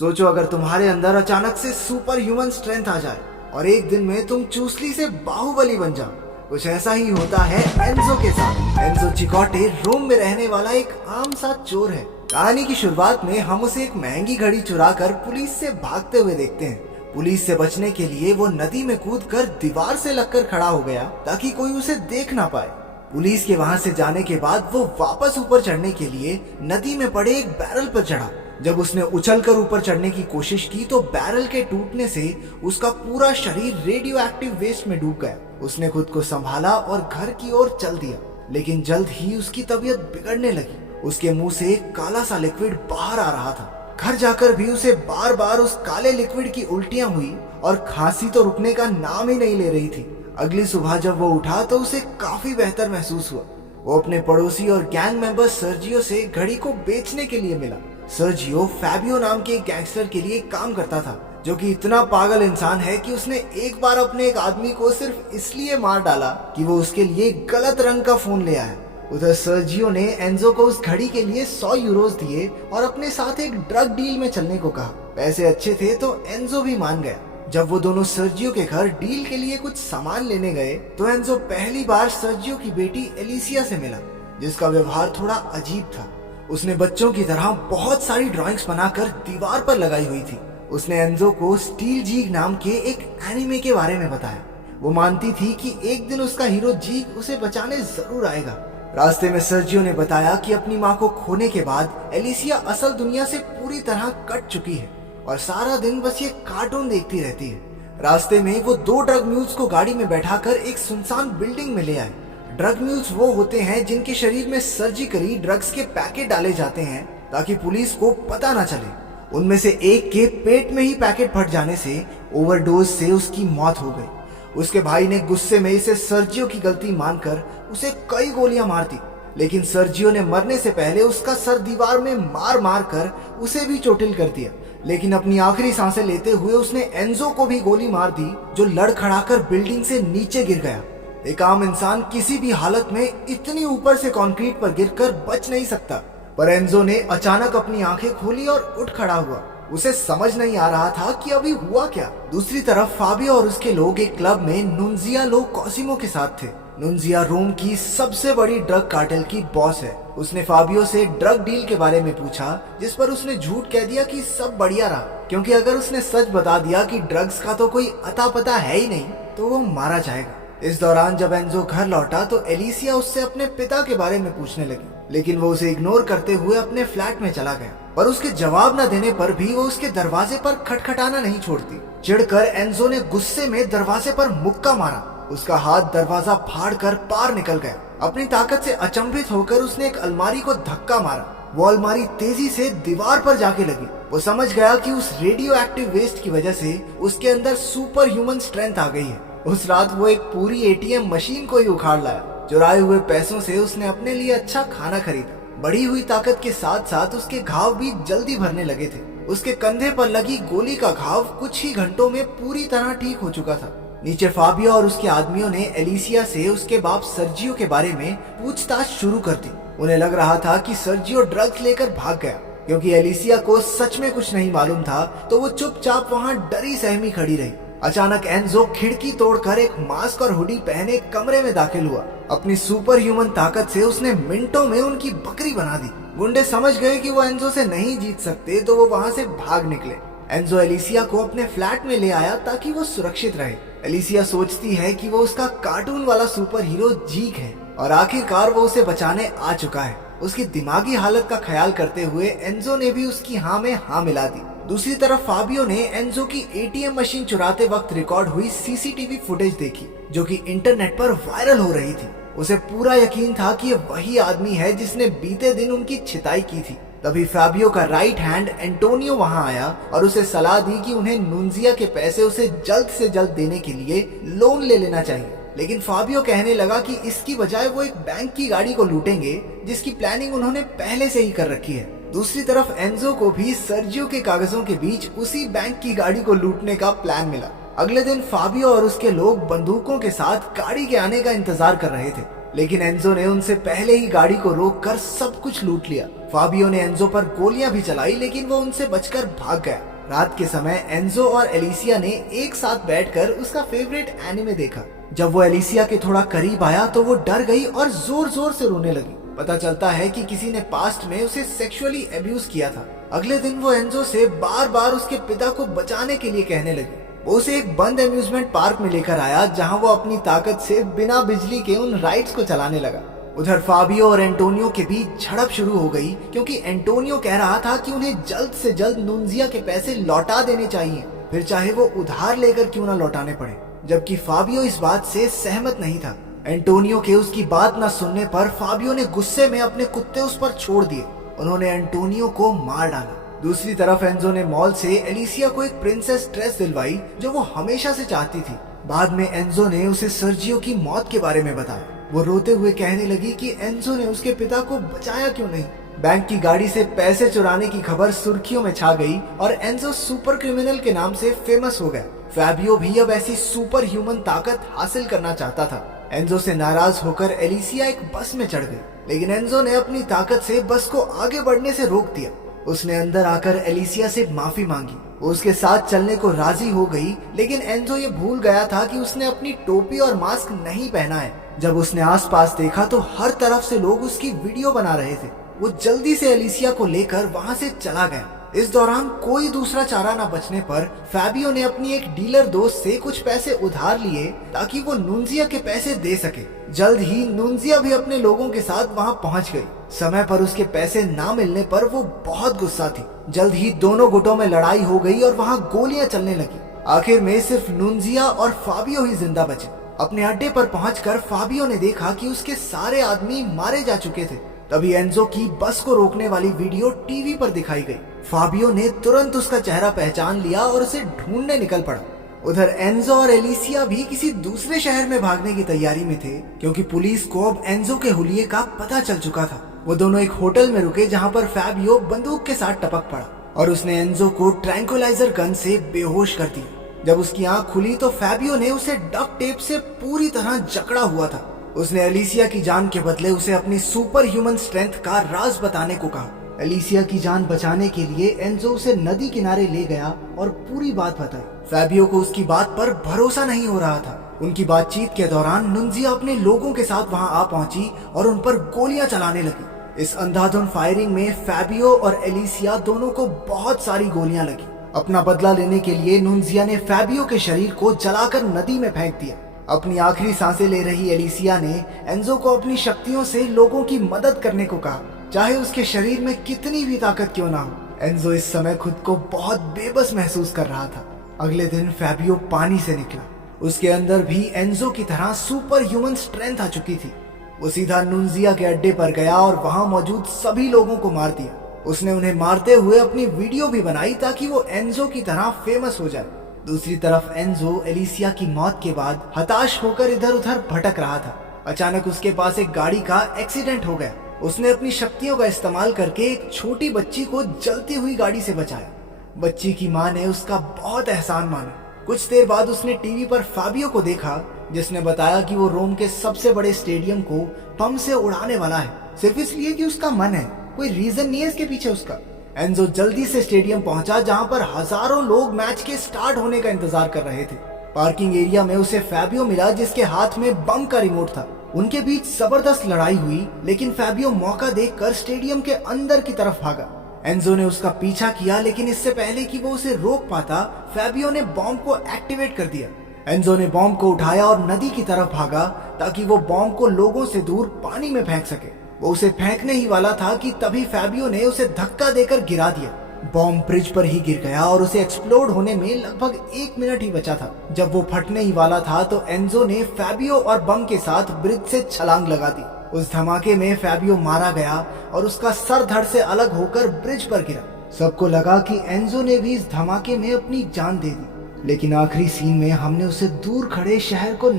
सोचो अगर तुम्हारे अंदर अचानक से सुपर ह्यूमन स्ट्रेंथ आ जाए और एक दिन में तुम चूसली से बाहुबली बन जाओ। कुछ ऐसा ही होता है एंजो के साथ। एंजो चिकोटे रोम में रहने वाला एक आम सा चोर है। कहानी की शुरुआत में हम उसे एक महंगी घड़ी चुरा कर पुलिस से भागते हुए देखते हैं। पुलिस से बचने के लिए वो नदी में कूदकर दीवार से लगकर खड़ा हो गया ताकि कोई उसे देख ना पाए। पुलिस के वहां से जाने के बाद वो वापस ऊपर चढ़ने के लिए नदी में पड़े एक बैरल पर चढ़ा। जब उसने उछलकर ऊपर चढ़ने की कोशिश की तो बैरल के टूटने से उसका पूरा शरीर रेडियो एक्टिव वेस्ट में डूब गया। उसने खुद को संभाला और घर की ओर चल दिया, लेकिन जल्द ही उसकी तबीयत बिगड़ने लगी। उसके मुंह से एक काला सा लिक्विड बाहर आ रहा था। घर जाकर भी उसे बार बार उस काले लिक्विड की उल्टियां हुई और खांसी तो रुकने का नाम ही नहीं ले रही थी। अगली सुबह जब वो उठा तो उसे काफी बेहतर महसूस हुआ। वो अपने पड़ोसी और गैंग मेंबर सर्जियो से घड़ी को बेचने के लिए मिला। सर्जियो फैबियो नाम के एक गैंगस्टर के लिए काम करता था, जो कि इतना पागल इंसान है कि उसने एक बार अपने एक आदमी को सिर्फ इसलिए मार डाला कि वो उसके लिए गलत रंग का फोन ले आया। उधर सर्जियो ने एंजो को उस घड़ी के लिए 100 यूरोज दिए और अपने साथ एक ड्रग डील में चलने को कहा। पैसे अच्छे थे तो एंजो भी मान गया। जब वो दोनों सर्जियो के घर डील के लिए कुछ सामान लेने गए तो एंजो पहली बार सर्जियो की बेटी एलिसिया से मिला, जिसका व्यवहार थोड़ा अजीब था। उसने बच्चों की तरह बहुत सारी ड्राइंग्स बनाकर दीवार पर लगाई हुई थी। उसने एंजो को स्टील जीग नाम के एक एनिमे के बारे में बताया। वो मानती थी कि एक दिन उसका हीरो जीग उसे बचाने जरूर आएगा। रास्ते में सर्जियो ने बताया कि अपनी माँ को खोने के बाद एलिसिया असल दुनिया से पूरी तरह कट चुकी है और सारा दिन बस ये कार्टून देखती रहती है। रास्ते में वो 2 ड्रग म्यूल्स को गाड़ी में बैठाकर एक सुनसान बिल्डिंग में ले आए। ड्रग म्यूल्स वो होते हैं जिनके शरीर में सर्जिकली ड्रग्स के पैकेट डाले जाते हैं ताकि पुलिस को पता ना चले। उनमें से एक के पेट में ही पैकेट फट जाने से ओवरडोज से उसकी मौत हो गई। उसके भाई ने गुस्से में इसे सर्जियो की गलती मानकर उसे कई गोलियां मार दी, लेकिन सर्जियो ने मरने से पहले उसका सर दीवार में मार मार कर उसे भी चोटिल कर दिया। लेकिन अपनी आखिरी सांसें लेते हुए उसने एंजो को भी गोली मार दी, जो लड़खड़ाकर बिल्डिंग से नीचे गिर गया। एक आम इंसान किसी भी हालत में इतनी ऊपर से कंक्रीट पर गिरकर बच नहीं सकता, पर एंजो ने अचानक अपनी आंखें खोली और उठ खड़ा हुआ। उसे समझ नहीं आ रहा था कि अभी हुआ क्या। दूसरी तरफ फाबियो और उसके लोग एक क्लब में नुन्जिया लो कॉसिमो के साथ थे। नुन्जिया रोम की सबसे बड़ी ड्रग कार्टेल की बॉस है। उसने फाबियो से ड्रग डील के बारे में पूछा, जिस पर उसने झूठ कह दिया कि सब बढ़िया रहा, क्योंकि अगर उसने सच बता दिया कि ड्रग्स का तो कोई अता पता है ही नहीं तो वो मारा जाएगा। इस दौरान जब एंजो घर लौटा तो एलिसिया उससे अपने पिता के बारे में पूछने लगी, लेकिन वो उसे इग्नोर करते हुए अपने फ्लैट में चला गया। पर उसके जवाब न देने पर भी वो उसके दरवाजे पर खटखटाना नहीं छोड़ती। चिढ़कर एंजो ने गुस्से में दरवाजे पर मुक्का मारा। उसका हाथ दरवाजा फाड़कर पार निकल गया। अपनी ताकत से अचंभित होकर उसने एक अलमारी को धक्का मारा। वो अलमारी तेजी से दीवार पर जाके लगी। वो समझ गया कि उस रेडियो एक्टिव वेस्ट की वजह से उसके अंदर सुपर ह्यूमन स्ट्रेंथ आ गई है। उस रात वो एक पूरी एटीएम मशीन को ही उखाड़ लाया। चुराए हुए पैसों से उसने अपने लिए अच्छा खाना खरीदा। बढ़ी हुई ताकत के साथ साथ उसके घाव भी जल्दी भरने लगे थे। उसके कंधे पर लगी गोली का घाव कुछ ही घंटों में पूरी तरह ठीक हो चुका था। नीचे फाबियो और उसके आदमियों ने एलिसिया से उसके बाप सर्जियो के बारे में पूछताछ शुरू कर दी। उन्हें लग रहा था कि सर्जियो ड्रग्स लेकर भाग गया। क्योंकि एलिसिया को सच में कुछ नहीं मालूम था तो वो चुपचाप वहाँ डरी सहमी खड़ी रही। अचानक एंजो खिड़की तोड़कर एक मास्क और हुडी पहने कमरे में दाखिल हुआ। अपनी सुपर ह्यूमन ताकत से उसने मिनटों में उनकी बकरी बना दी। गुंडे समझ गए कि वो एंजो से नहीं जीत सकते तो वो वहाँ से भाग निकले। एंजो एलिसिया को अपने फ्लैट में ले आया ताकि वो सुरक्षित रहे। एलिसिया सोचती है कि वो उसका कार्टून वाला सुपर हीरो जीग है और आखिरकार वो उसे बचाने आ चुका है। उसकी दिमागी हालत का ख्याल करते हुए एंजो ने भी उसकी हाँ में हाँ मिला दी। दूसरी तरफ फाबियो ने एंजो की एटीएम मशीन चुराते वक्त रिकॉर्ड हुई सीसीटीवी फुटेज देखी, जो कि इंटरनेट पर वायरल हो रही थी। उसे पूरा यकीन था कि ये वही आदमी है जिसने बीते दिन उनकी छिताई की थी। तभी फाबियो का राइट हैंड एंटोनियो वहां आया और उसे सलाह दी कि उन्हें नुन्जिया के पैसे उसे जल्द से जल्द देने के लिए लोन ले लेना चाहिए। लेकिन फाबियो कहने लगा कि इसकी बजाय वो एक बैंक की गाड़ी को लूटेंगे, जिसकी प्लानिंग उन्होंने पहले से ही कर रखी है। दूसरी तरफ एंजो को भी सर्जियो के कागजों के बीच उसी बैंक की गाड़ी को लूटने का प्लान मिला। अगले दिन फाबियो और उसके लोग बंदूकों के साथ गाड़ी के आने का इंतजार कर रहे थे, लेकिन एंजो ने उनसे पहले ही गाड़ी को रोककर सब कुछ लूट लिया। फाबियो ने एंजो पर गोलियां भी चलाई, लेकिन वो उनसे बचकर भाग गया। रात के समय एंजो और एलिसिया ने एक साथ बैठकर उसका फेवरेट एनिमे देखा। जब वो एलिसिया के थोड़ा करीब आया तो वो डर गई और जोर जोर से रोने लगी। पता चलता है कि किसी ने पास्ट में उसे सेक्सुअली अब्यूज किया था। अगले दिन वो एंजो से बार बार उसके पिता को बचाने के लिए कहने लगी। वो उसे एक बंद अम्यूजमेंट पार्क में लेकर आया, जहां वो अपनी ताकत से बिना बिजली के उन राइड्स को चलाने लगा। उधर फाबियो और एंटोनियो के बीच झड़प शुरू हो गई, क्योंकि एंटोनियो कह रहा था कि उन्हें जल्द से जल्द नुनजिया के पैसे लौटा देने चाहिए, फिर चाहे वो उधार लेकर क्यों ना लौटाने पड़े। जबकि फाबियो इस बात से सहमत नहीं था। एंटोनियो के उसकी बात न सुनने पर फाबियो ने गुस्से में अपने कुत्ते उस पर छोड़ दिए। उन्होंने एंटोनियो को मार डाला। दूसरी तरफ एंजो ने मॉल से एलिसिया को एक प्रिंसेस ड्रेस दिलवाई, जो वो हमेशा से चाहती थी। बाद में एंजो ने उसे सर्जियो की मौत के बारे में बताया। वो रोते हुए कहने लगी कि एंजो ने उसके पिता को बचाया क्यों नहीं। बैंक की गाड़ी से पैसे चुराने की खबर सुर्खियों में छा गई और एंजो सुपर क्रिमिनल के नाम से फेमस हो गया। फैबियो भी अब ऐसी सुपर ह्यूमन ताकत हासिल करना चाहता था। एंजो से नाराज होकर एलिसिया एक बस में चढ़ गई, लेकिन एंजो ने अपनी ताकत से बस को आगे बढ़ने से रोक दिया। उसने अंदर आकर एलिसिया से माफी मांगी। वो उसके साथ चलने को राजी हो गई, लेकिन एंजो ये भूल गया था कि उसने अपनी टोपी और मास्क नहीं पहना है। जब उसने आसपास देखा तो हर तरफ से लोग उसकी वीडियो बना रहे थे। वो जल्दी से एलिसिया को लेकर वहां से चला गया। इस दौरान कोई दूसरा चारा न बचने पर फैबियो ने अपनी एक डीलर दोस्त से कुछ पैसे उधार लिए, ताकि वो नुनजिया के पैसे दे सके। जल्द ही नुनजिया भी अपने लोगों के साथ वहां पहुंच गई। समय पर उसके पैसे ना मिलने पर वो बहुत गुस्सा थी। जल्द ही दोनों गुटों में लड़ाई हो गई और वहां गोलियां चलने लगी। आखिर में सिर्फ नुनजिया और फाबियो ही जिंदा बचे। अपने अड्डे पर पहुंचकर फाबियो ने देखा कि उसके सारे आदमी मारे जा चुके थे। तभी एंजो की बस को रोकने वाली वीडियो टीवी पर दिखाई गई। फाबियो ने तुरंत उसका चेहरा पहचान लिया और उसे ढूंढने निकल पड़ा। उधर एंजो और एलिसिया भी किसी दूसरे शहर में भागने की तैयारी में थे, क्योंकि पुलिस को अब एंजो के हुलिये का पता चल चुका था। वो दोनों एक होटल में रुके, जहां पर फैबियो बंदूक के साथ टपक पड़ा और उसने एंजो को ट्रैंकुलाइजर गन से बेहोश कर दिया। जब उसकी आंख खुली तो फैबियो ने उसे डक टेप से पूरी तरह जकड़ा हुआ था। उसने एलिसिया की जान के बदले उसे अपनी सुपर ह्यूमन स्ट्रेंथ का राज बताने को कहा। एलिसिया की जान बचाने के लिए एंजो उसे नदी किनारे ले गया और पूरी बात बताई। फैबियो को उसकी बात पर भरोसा नहीं हो रहा था। उनकी बातचीत के दौरान नुनजिया अपने लोगों के साथ वहां आ पहुंची और उन पर गोलियां चलाने लगी। इस अंधाधुंध फायरिंग में फैबियो और एलिसिया दोनों को बहुत सारी गोलियां लगी। अपना बदला लेने के लिए नुनजिया ने फैबियो के शरीर को जलाकर नदी में फेंक दिया। अपनी आखिरी सांसें ले रही एलिसिया ने एंजो को अपनी शक्तियों से लोगों की मदद करने को कहा, चाहे उसके शरीर में कितनी भी ताकत क्यों ना हो। एंजो इस समय खुद को बहुत बेबस महसूस कर रहा था। अगले दिन फैबियो पानी से निकला। उसके अंदर भी एंजो की तरह सुपर ह्यूमन स्ट्रेंथ आ चुकी थी। वो सीधा नुनजिया के अड्डे पर गया और वहां मौजूद सभी लोगों को मार दिया। उसने उन्हें मारते हुए अपनी वीडियो भी बनाई, ताकि वो एंजो की तरह फेमस हो जाए। दूसरी तरफ एंजो एलिसिया की मौत के बाद हताश होकर इधर उधर भटक रहा था। अचानक उसके पास एक गाड़ी का एक्सीडेंट हो गया। उसने अपनी शक्तियों का इस्तेमाल करके एक छोटी बच्ची को जलती हुई गाड़ी से बचाया। बच्ची की माँ ने उसका बहुत एहसान माना। कुछ देर बाद उसने टीवी पर फाबियो को देखा, जिसने बताया कि वो रोम के सबसे बड़े स्टेडियम को बम से उड़ाने वाला है, सिर्फ इसलिए कि उसका मन है। कोई रीजन नहीं है इसके पीछे उसका। एंजो जल्दी से स्टेडियम पहुंचा, जहां पर हजारों लोग मैच के स्टार्ट होने का इंतजार कर रहे थे। पार्किंग एरिया में उसे फैबियो मिला, जिसके हाथ में बम का रिमोट था। उनके बीच जबरदस्त लड़ाई हुई, लेकिन फैबियो मौका देखकर स्टेडियम के अंदर की तरफ भागा। एंजो ने उसका पीछा किया, लेकिन इससे पहले कि वो उसे रोक पाता, फैबियो ने बॉम्ब को एक्टिवेट कर दिया। एंजो ने बॉम्ब को उठाया और नदी की तरफ भागा, ताकि वो बॉम्ब को लोगों से दूर पानी में फेंक सके। वो उसे फेंकने ही वाला था कि तभी फैबियो ने उसे धक्का देकर गिरा दिया। बॉम्ब ब्रिज पर ही गिर गया और उसे एक्सप्लोड होने में लगभग 1 मिनट ही बचा था। जब वो फटने ही वाला था तो एंजो ने फैबियो और बम के साथ ब्रिज से छलांग लगा दी। उस धमाके में फैबियो मारा गया और उसका सर धड़ से अलग होकर ब्रिज पर गिरा। सबको लगा कि एंजो ने भी इस धमाके में अपनी जान दे दी, लेकिन आखिरी सीन में हमने उसे दूर खड़े शहर को